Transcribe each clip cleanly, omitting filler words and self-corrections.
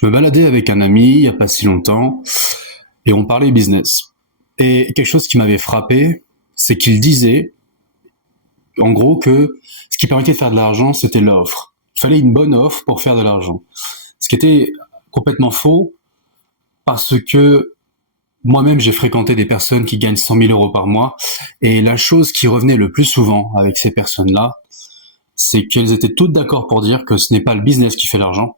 Je me baladais avec un ami il y a pas si longtemps et on parlait business. Et quelque chose qui m'avait frappé, c'est qu'il disait, en gros, que ce qui permettait de faire de l'argent, c'était l'offre. Il fallait une bonne offre pour faire de l'argent. Ce qui était complètement faux parce que moi-même, j'ai fréquenté des personnes qui gagnent 100 000 euros par mois et la chose qui revenait le plus souvent avec ces personnes-là, c'est qu'elles étaient toutes d'accord pour dire que ce n'est pas le business qui fait l'argent,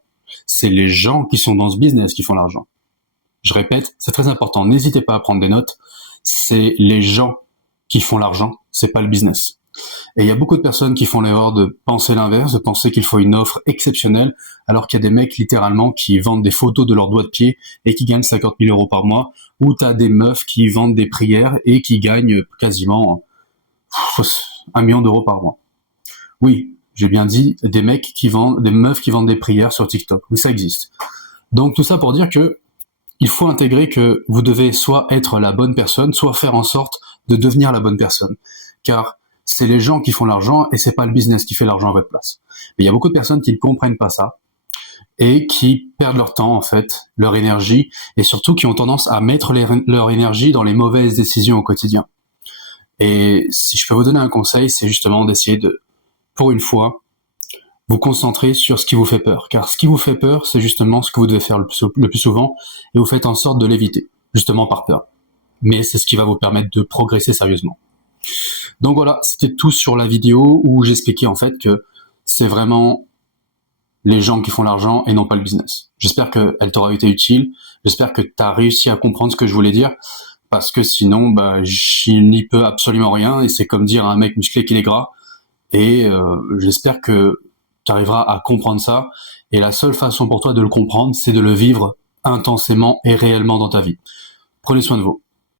c'est les gens qui sont dans ce business qui font l'argent. Je répète, c'est très important, n'hésitez pas à prendre des notes, c'est les gens qui font l'argent, c'est pas le business. Et il y a beaucoup de personnes qui font l'erreur de penser l'inverse, de penser qu'il faut une offre exceptionnelle, alors qu'il y a des mecs littéralement qui vendent des photos de leurs doigts de pied et qui gagnent 50 000 euros par mois, ou t'as des meufs qui vendent des prières et qui gagnent quasiment 1 million d'euros par mois. Oui, j'ai bien dit des mecs qui vendent, des meufs qui vendent des prières sur TikTok. Oui, ça existe. Donc tout ça pour dire que il faut intégrer que vous devez soit être la bonne personne, soit faire en sorte de devenir la bonne personne. Car c'est les gens qui font l'argent et c'est pas le business qui fait l'argent à votre place. Mais il y a beaucoup de personnes qui ne comprennent pas ça et qui perdent leur temps, en fait, leur énergie, et surtout qui ont tendance à mettre leur énergie dans les mauvaises décisions au quotidien. Et si je peux vous donner un conseil, c'est justement d'essayer de, pour une fois, vous concentrer sur ce qui vous fait peur. Car ce qui vous fait peur, c'est justement ce que vous devez faire le plus souvent, et vous faites en sorte de l'éviter, justement par peur. Mais c'est ce qui va vous permettre de progresser sérieusement. Donc voilà, c'était tout sur la vidéo où j'expliquais en fait que c'est vraiment les gens qui font l'argent et non pas le business. J'espère qu'elle t'aura été utile, j'espère que tu as réussi à comprendre ce que je voulais dire, parce que sinon, j'y n'y peux absolument rien, et c'est comme dire à un mec musclé qu'il est gras, et j'espère que tu arriveras à comprendre ça, et la seule façon pour toi de le comprendre, c'est de le vivre intensément et réellement dans ta vie. Prenez soin de vous.